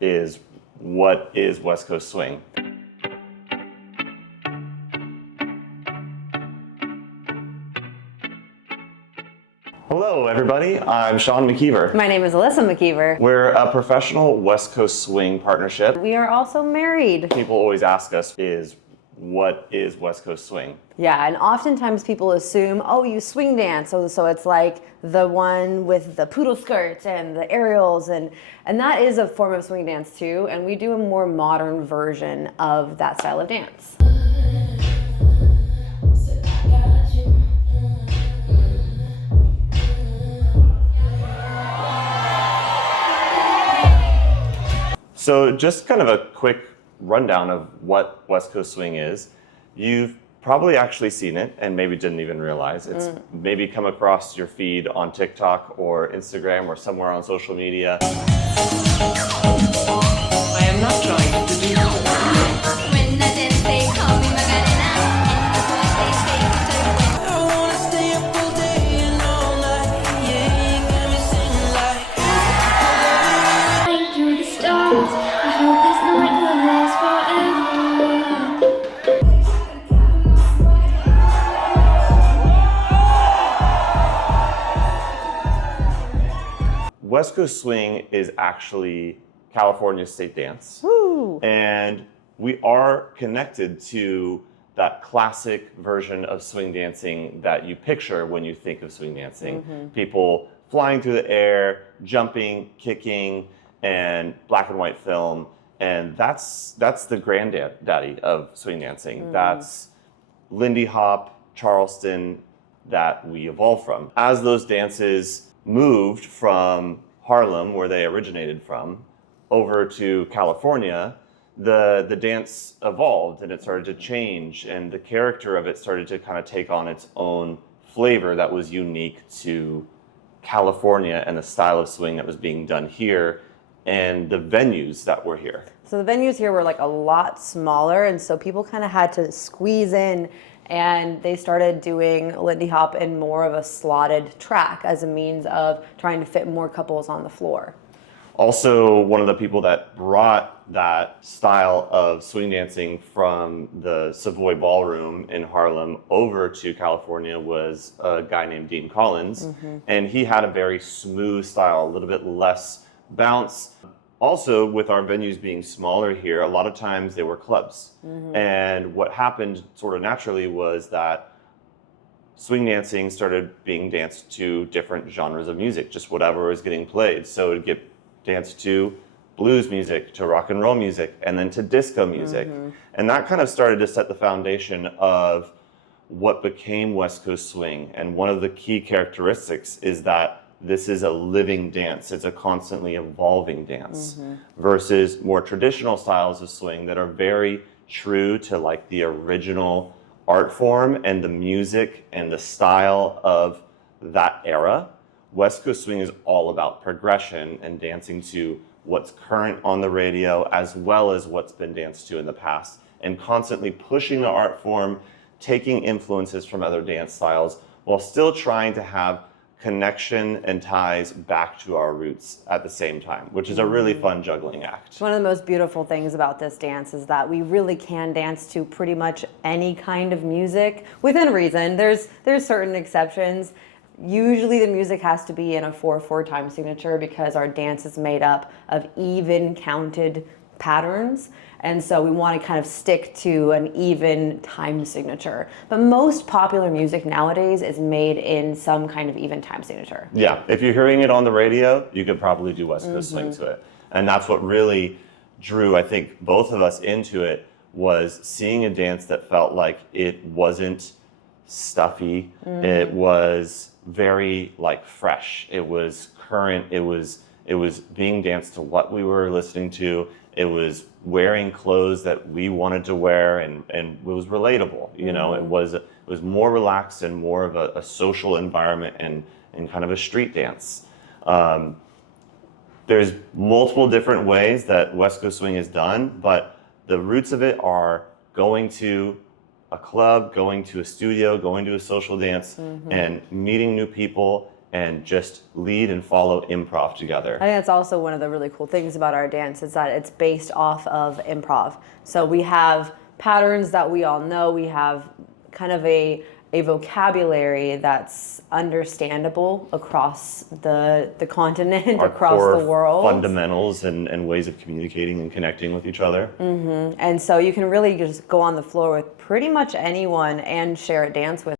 is what is West Coast swing? Hello everybody, I'm Sean McKeever. My name is Alyssa McKeever. We're a professional West Coast swing partnership. We are also married. People always ask us, what is West Coast swing? Yeah, and oftentimes people assume, oh, you swing dance, so it's like the one with the poodle skirts and the aerials, and that is a form of swing dance too, and we do a more modern version of that style of dance. So just kind of a quick rundown of what West Coast swing is. You've probably actually seen it and maybe didn't even realize. It's maybe come across your feed on TikTok or Instagram or somewhere on social media. I am not trying to do West Coast swing is actually California's state dance. Woo. And we are connected to that classic version of swing dancing that you picture when you think of swing dancing. People flying through the air, jumping, kicking, and black and white film. And that's the granddaddy of swing dancing. That's Lindy Hop, Charleston, that we evolved from. As those dances moved from Harlem, where they originated from, over to California, the dance evolved and it started to change, and the character of it started to kind of take on its own flavor that was unique to California and the style of swing that was being done here and the venues that were here. So the venues here were like a lot smaller, and so people kind of had to squeeze in, and they started doing Lindy Hop in more of a slotted track as a means of trying to fit more couples on the floor. Also, one of the people that brought that style of swing dancing from the Savoy Ballroom in Harlem over to California was a guy named Dean Collins, and he had a very smooth style, a little bit less bounce. Also, with our venues being smaller here, a lot of times they were clubs. And what happened sort of naturally was that swing dancing started being danced to different genres of music, just whatever was getting played. So it would get danced to blues music, to rock and roll music, and then to disco music. And that kind of started to set the foundation of what became West Coast swing. And one of the key characteristics is that this is a living dance. It's a constantly evolving dance versus more traditional styles of swing that are very true to like the original art form and the music and the style of that era. West Coast swing is all about progression and dancing to what's current on the radio as well as what's been danced to in the past, and constantly pushing the art form, taking influences from other dance styles while still trying to have connection and ties back to our roots at the same time, which is a really fun juggling act. One of the most beautiful things about this dance is that we really can dance to pretty much any kind of music within reason. There's certain exceptions. Usually the music has to be in a 4/4 time signature because our dance is made up of even counted patterns. And so we want to kind of stick to an even time signature. But most popular music nowadays is made in some kind of even time signature. Yeah, if you're hearing it on the radio, you could probably do West Coast swing to it. And that's what really drew, I think, both of us into it, was seeing a dance that felt like it wasn't stuffy. It was very like fresh. It was current. It was being danced to what we were listening to. It was wearing clothes that we wanted to wear, and it was relatable. You know, it was more relaxed and more of a social environment and kind of a street dance. There's multiple different ways that West Coast swing is done, but the roots of it are going to a club, going to a studio, going to a social dance, and meeting new people and just lead and follow improv together. I think that's also one of the really cool things about our dance is that it's based off of improv. So we have patterns that we all know. We have kind of a vocabulary that's understandable across the continent, Our across core the world. fundamentals and ways of communicating and connecting with each other. And so you can really just go on the floor with pretty much anyone and share a dance with